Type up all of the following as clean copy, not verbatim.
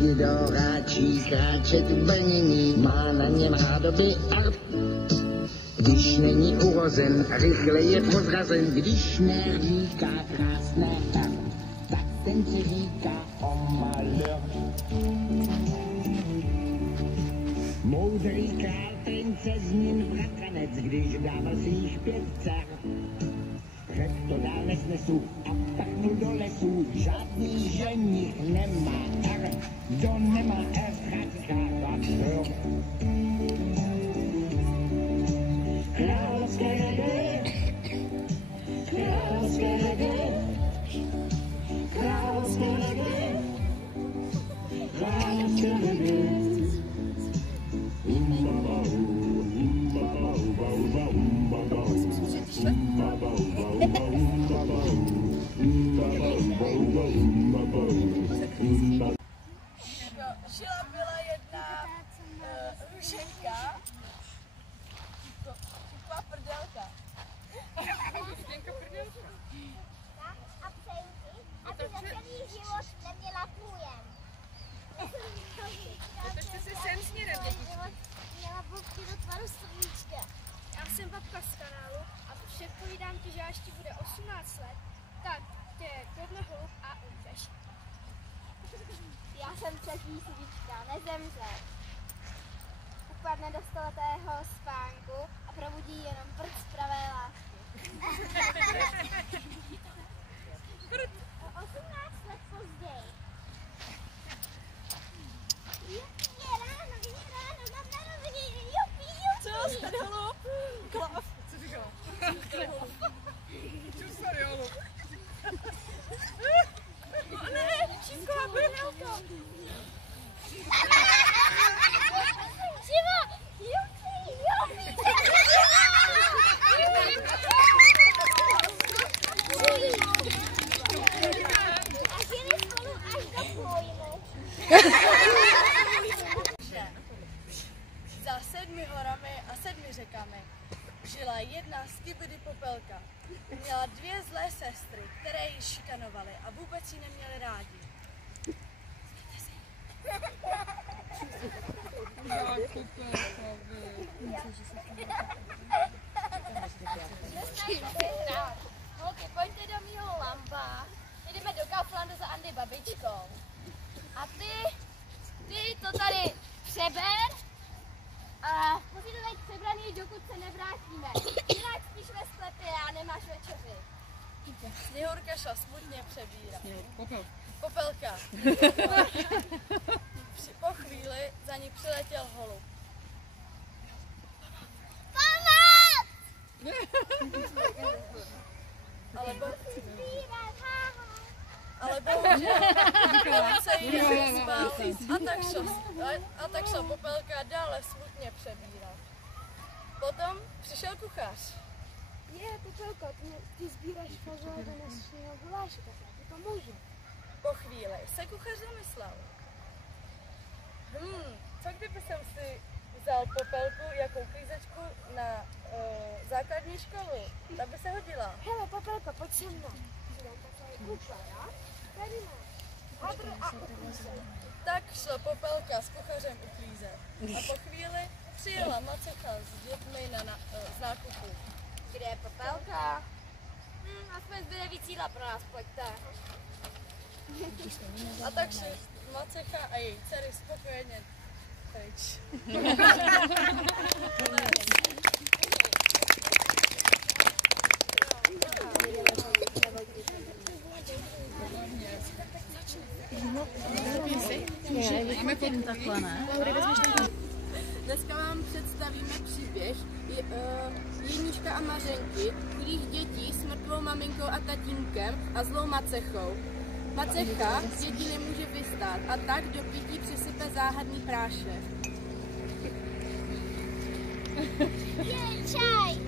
Kdo ráčí kráčet v brnění, má na něm rádoby art. Když není urozen, rychle je pozrazen, když neříká krásné art, tak ten si říká o maleur. Moudrý král princeznin bratranec, když dával svých 5 dcer, řekl to dál nesnesu a prchnul do lesu, žádný ženich nemá R, kdo nemá R, ztrácí charakter. Královské reggae, královské reggae, královské reggae, královské reggae. Žila byla jedna rušenka, taková prdelka. A přeji, aby za celý život neměla průjem. Takže si sem směrem, dětičky. Měla bobky do tvaru srdíčka. Já jsem babka z kanálu a předpovídám ti, že až ti bude 18 let, tak tě kodne hloub a umřeš. Já jsem třetí srdíčka, nezemře. Upadne do stoletého spánku a probudí jenom prd z pravé lásky. O 18 let později. Je ráno, mám narozeniny, jupi. Co jste dalo? Klav. Co říkala? Čus tady, halo. No ne, čímková brnělka. Živa, jupi. A žili spolu až do půjmu. Za 7 horami a 7 řekami žila jedna skibidi popelka. Měla 2 zlé sestry, které ji šikanovaly a vůbec ji neměly rádi. Holky, pojďte do mýho lamba. Jdeme do Kauflandu za Andy babičkou. A ty to tady přeber a musíte být přebraný, dokud se nevrátíme. Jinak spíš ve sklepě a nemáš večeři. Sněhurka šla smutně přebírat. Popelka. Po chvíli za ní přiletěl holub. Ale bohužel se jí nevyspal a tak šla popelka dále smutně přebírat. Potom přišel kuchař. Popelko, ty sbíráš fazole do dnešního guláše, tak já ti pomůžu. Po chvíli se kuchař zamyslel. Co kdyby jsem si vzal popelku jako uklízečku na základní školu? Ta by se hodila. Hele, Popelko, pojď se mnou. Tady máš. A uklízej. Tak šla popelka s kuchařem uklízet. A po chvíli přijela macecha s dětmi z nákupu. Kde je Popelka? Aspoň zbyde víc jídla pro nás, pojďte. A tak šli macecha a její dcery spokojeně pryč. Dneska vám představíme příběh Jeníčka a Mařenky, chudých dětí s mrtvou maminkou a tatínkem a zlou macechou. Macecha děti nemůže vystát a tak do pití přisype záhadný prášek. Čaj!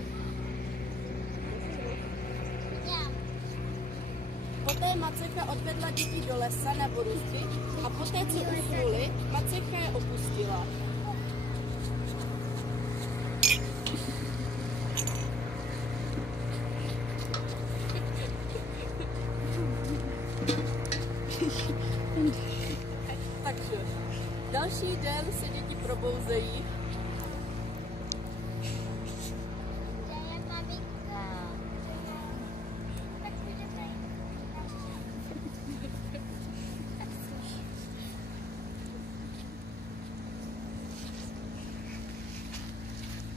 Poté macecha odvedla děti do lesa na borůvky a poté, co usnuli, macecha je opustila. Takže další den se děti probouzejí. Kde je maminka? Tak půjde tady.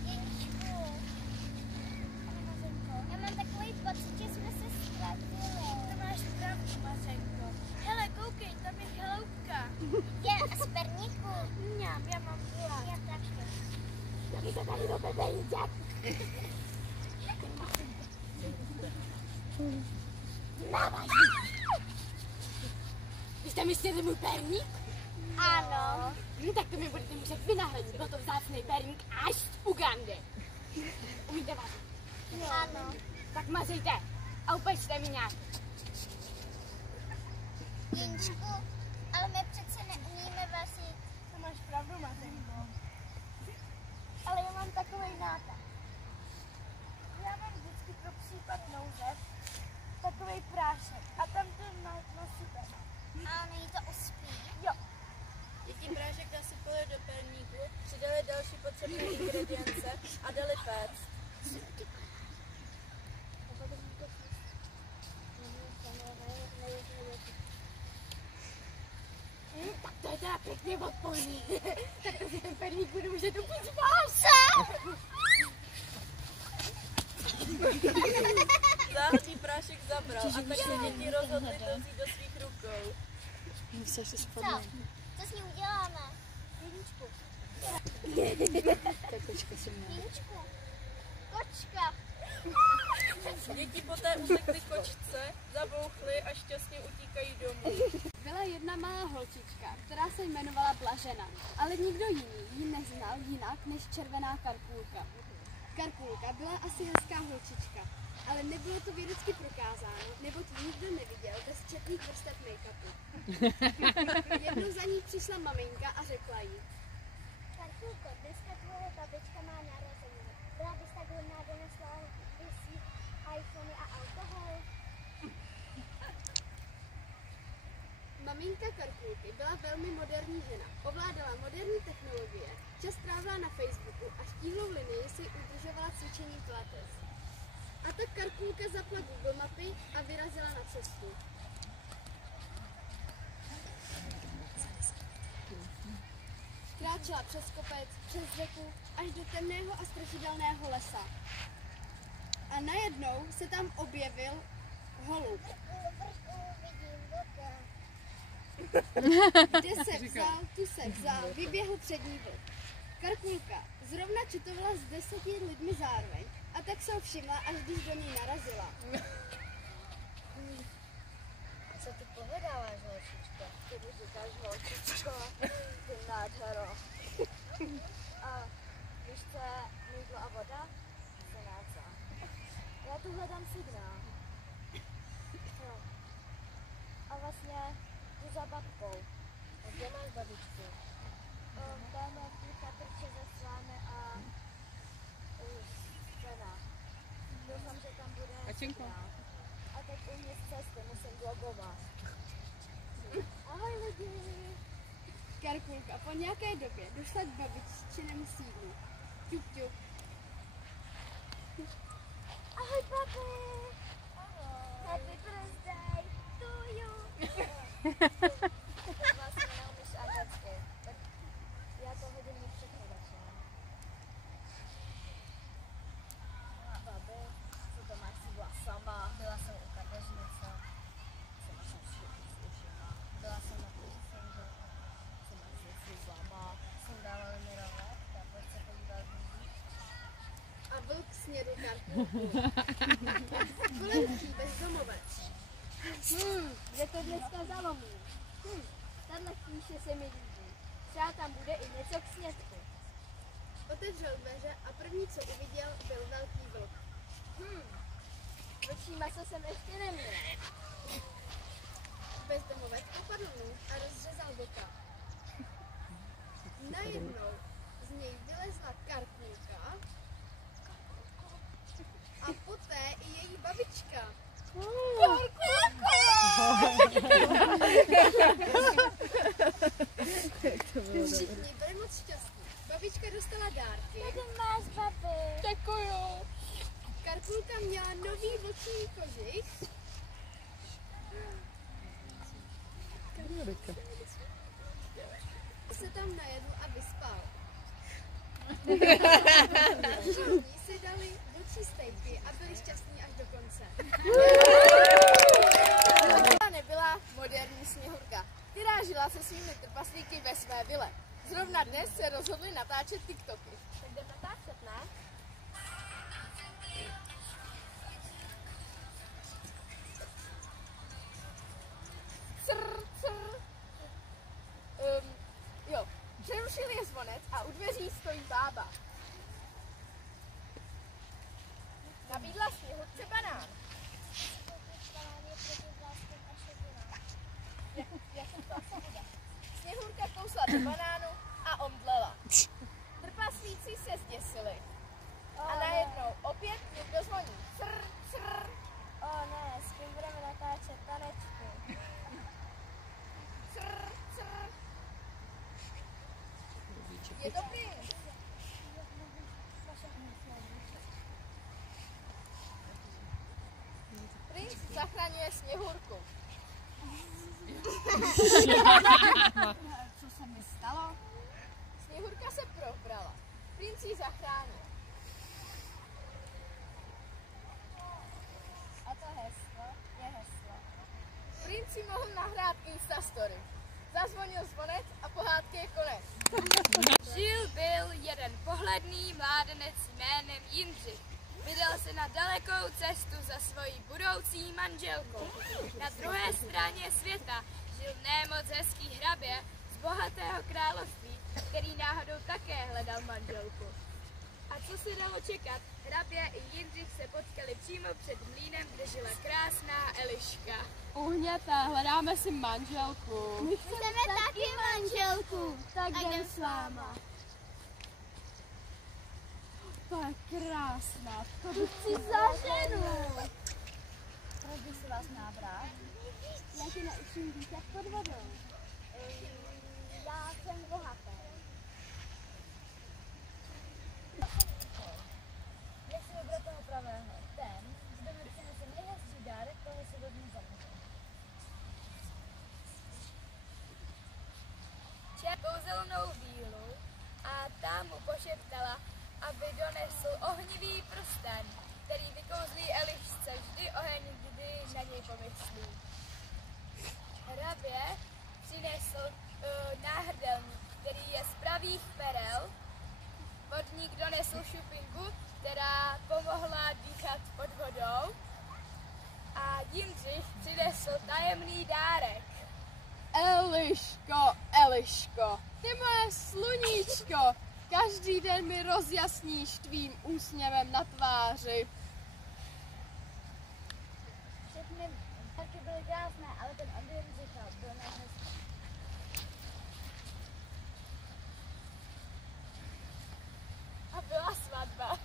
Jeníčku. Já mám takový pocit, že jsme se ztratili. To máš pravdu, Mařenko. Hele, koukej, tam je chaloupka. Je, a z perníku. Mňam, já mám hlad. Já taky. Vy jste mi snědli můj perník? Ano. No tak to mi budete muset vynahradit, byl to vzácný perník až z Ugandy. Umíte vařit? Ano. Tak mazejte a upečte mi nějak. Jeníčku, ale my přece neumíme vařit. To máš pravdu, Mařenko. Ale já mám takový nápad. Já mám vždycky pro případ nouze takový prášek a tam to nasypeme. A oni to uspí. Jo. Děti prášek nasypali do perníku, přidali další potřebné ingredience a dali péct. Tak to je teda pěkně odpolní. Tak to si ten perník budu muset upít vás. Záhodný prášek zabral a tak se děti rozhodly to vzít do svých rukou. Co? Co s ním uděláme? Jeníčku. Jeníčku. Kočka. Děti poté utekly kočce, zabouchly a šťastně utíkají domů. Byla jedna malá holčička, která se jmenovala Blažena, ale nikdo jiný ji neznal jinak než červená Karkulka. Karkulka byla asi hezká holčička, ale nebylo to vědecky prokázáno, neboť ji nikdo neviděl bez četných vrstev make-upu. Jednou za ní přišla maminka a řekla jí: Karkulko, dneska tvoje babička má narozeniny. Byla bys tak hodná, donesla bys jí iPhony a alkohol? Maminka Karkulky byla velmi moderní žena, ovládala moderní technologie, čas trávila na Facebooku a štíhlou linii si udržovala cvičením pilates. A tak Karkulka zapla Google mapy a vyrazila na cestu. Kráčela přes kopec, přes řeku, až do temného a strašidelného lesa. A najednou se tam objevil holub. Vidím voda. Kde se vzal, tu se vzal, vyběhl před ní vlk. Karkulka zrovna četovala s 10 lidmi zároveň a tak se ho všimla, až když do něj narazila. Co ty pohodáváš, holčičko? Ty říkáš, holčičko, ty nádhero. A víš, co je mýdlo a voda? Senáca. Já tu hledám signál. No. A vlastně jdu za babkou. A kde máš babičku? Dáme v té chatrče ze Slány a žena. Doufám, že tam bude signál. A teď u mě z cesty musím blogovat. Ahoj lidi! Karkulka po nějaké době došla k babiččinému sídlu. Ťup, ťup. Ahoj, papi! Happy birthday to you! Vlastně neumíš anglicky, tak já to hodím do překladače. Babi, co to máš si byla sama? Byla jsem u kadeřnice, co máš všechny s ušima. Byla jsem na půjčce, co máš si zlama. Jsem dávala mi rovek, a pojď se podívat víc. A vlk snědl Karkulku. Kolenský bezdomovec. Kde to dneska zalomí? Tahle kníže se mi líbí. Třeba tam bude i něco k snědku. Otevřel dveře a první, co uviděl, byl velký vlk. Vlčí maso jsem ještě neměl. Se tam najedl a vyspal. Oni si dali vlčí stejky a byli šťastní až do konce. Nebyla moderní Sněhurka, která žila se svými trpaslíky ve své vile. Zrovna dnes se rozhodli natáčet TikToky. Tak jdem natáčet, ne? Jo, přerušil je zvonec a u dveří stojí bába. Nabídla Sněhurce banán. Sněhurka kousla do banánu a omdlela. Trpaslíci se zděsili. A najednou opět někdo zvoní. Crr, crr. O ne, s kým budeme natáčet tanečku? Crr, crr. Je to princ. Princ zachraňuje Sněhurku. Co se mi stalo? Sněhurka se probrala. Princ ji zachránil. A to heslo je heslo. Princ si mohl nahrát Instastory. Zazvonil zvonec a pohádky je konec. Žil byl jeden pohledný mládenec jménem Jindřich. Vydal se na dalekou cestu za svojí budoucí manželkou. Na druhé straně světa žil nemoc hezký hrabě z bohatého království, který náhodou také hledal manželku. A co se dalo čekat, hrabě i Jindřich se potkali přímo před mlýnem, kde žila krásná Eliška. Uhněte, hledáme si manželku. My chceme taky manželku. Tak jdem s váma. To je krásná. To bych si za ženu. Proč bych si vás měla brát? Já tě naučím dýchat pod vodou. Já jsem bohatý. Jak si vybrat toho pravého? Ten, kdo mi přinese nejhezčí dárek, toho si vezmu za mě. Čep kouzelnou vílu a ta mu pošeptala, aby donesl ohnivý prsten, který vykouzlí Elišce vždy oheň, kdy na něj pomyslí. Hrabě přinesl náhrdelník, který je z pravých perel. Vodník donesl šupinku, která pomohla dýchat pod vodou. A Jindřich přinesl tajemný dárek. Eliško, Eliško, ty moje sluníčko, každý den mi rozjasníš tvým úsměvem na tváři. Všechny dárky byly krásné, ale ten od Jindřicha byl nejhezčí. A byla svatba.